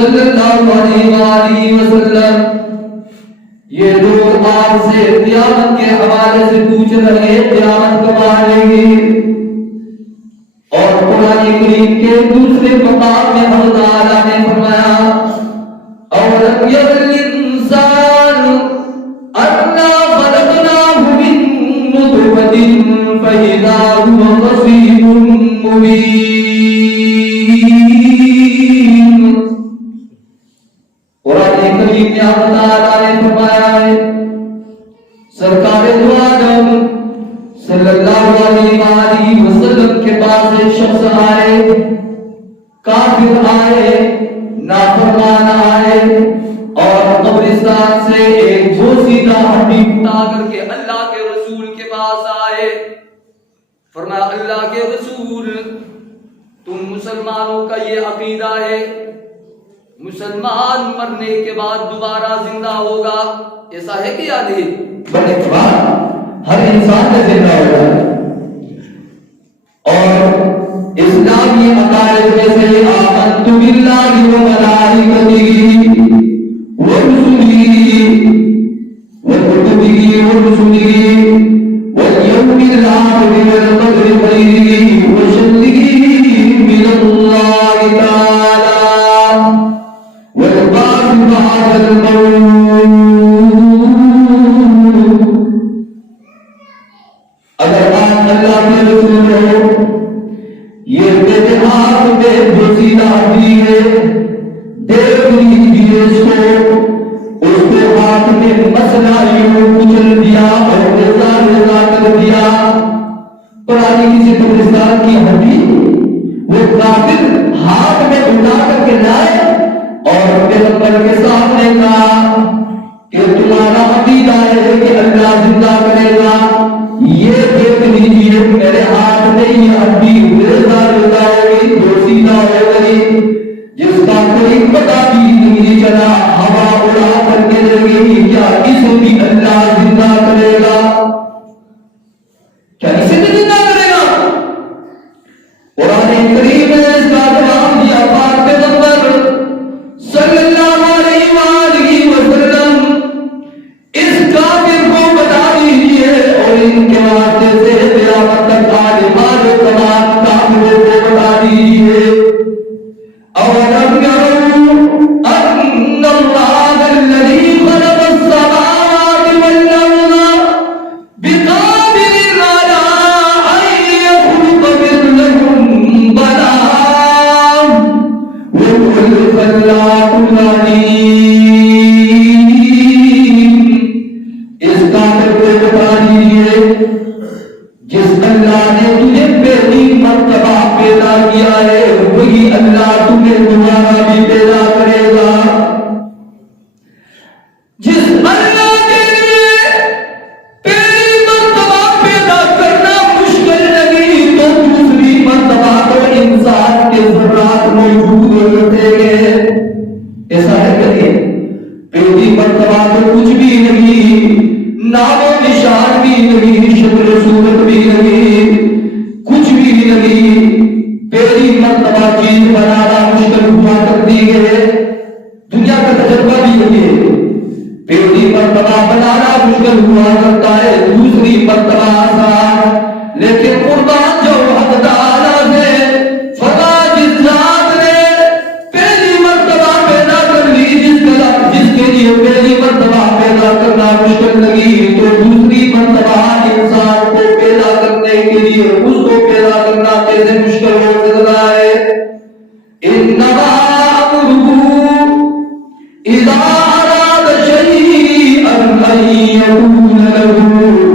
صلی اللہ علیہ وآلہ وسلم یہ لوگ آپ سے قیامت کے حوالے سے پوچھ رہے قیامت کب آئے گی، اور قرآن کریم کے دوسرے مقام میں اللہ تعالیٰ نے فرمایا اولم یر الانسان انا خلقناہ من نطفۃ فاذا هو خصیم مبین۔ قرآن کریم میں اللہ تعالیٰ نے فرمایا ہے سرکار دو عالم صلی اللہ علیہ وآلہ وسلم کے پاس ایک شخص آئے، کافر آئے، نافرمان آئے، اور قبرستان سے ایک بوسیدہ ہڈی اٹھا کر کے اللہ کے رسول کے پاس آئے۔ فرمایا اللہ کے رسول تم مسلمانوں کا یہ عقیدہ ہے مسلمان مرنے کے بعد دوبارہ زندہ ہوگا، ایسا ہے کہ یا نہیں؟ بڑے بعد ہر انسان کا زندہ ہوگا، اور اسلامی عقائد میں سے آمنت باللہ و ملائکتہ و رسلہ و کتبہ و رسلہ والیوم الآخر والقدر خیرہ و شرہ من اللہ تعالی والبعث بعد الموت۔ اگر آپ اللہ کے رسول ہو، یہ میرے ہاتھ میں بوسیدہ ہڈی ہے، دیکھ لیجیے اس کو ہاتھ میں مسئلہ یوں کچل دیا اور رضا رضا کر دیا۔ پرانی کسی قبرستان کی ہڈی وہ کافر ہاتھ میں اٹھا کر کے لائے اور پیغمبر کے سامنے کہا کہ تمہارا عقیدہ ہے کہ اللہ زندہ کرے گا، یہ دیکھ لیجیے میرے ہاتھ میں یہ ہڈی رضا رضا ہوگی، بوسیدہ ہو گئی، جس کا کوئی پتہ بھی نہیں چلا، ہوا اڑا کر کے لگی، کیا اسے بھی اللہ زندہ کرے گا؟ کیا اسے بھی زندہ کرے گا؟ قرآن کریم نے اس کا جواب دیا، پاک پیغمبر صلی اللہ علیہ وآلہ وسلم اس کافر کو بتا دیجیے اور ان کے واسطے سے قیامت تک عالمان و تمام کافروں کو بتا دیجیے اولم یروا ان اللہ الذی خلق السماوات والارض بقادر علی ان یخلق مثلهم بلی وهو الخلاق العلیم۔ اس کافر کو بتا دیجیے جس اللہ نے تجھے پہلی مرتبہ پیدا کیا ہے وہی اللہ تمہیں دوبارہ بھی پیدا کرے گا۔ جس اللہ کے لیے پہلی مرتبہ پیدا کرنا مشکل لگی تو دوسری مرتبہ تو انسان کے ذرات موجود ہوتے گئے، ایسا ہے کہ نہیں؟ پہلی مرتبہ تو کچھ بھی نہیں، نام و نشان بھی نہیں، شکل صورت بھی نہیں، کچھ بھی نہیں، پہلی مرتبہ چیز بنانا مشکل ہوا کرتی ہے، دنیا کا تجربہ بھی نہیں ہے، پہلی مرتبہ بنانا مشکل ہوا کرتا ہے، دوسری مرتبہ آسان، لیکن قربان جو حق تعالیٰ سے فقا جس ذات نے پہلی مرتبہ پیدا کر لی، جس کے لیے پہلی مرتبہ پیدا کرنا مشکل لگی تو دوسری مرتبہ انسان کو پیدا کرنے کے لیے اس کو پیدا کرنا کیسے مشکل ہو سکتا ہے؟ انما امرہ اذا اراد شیئا ان یقول له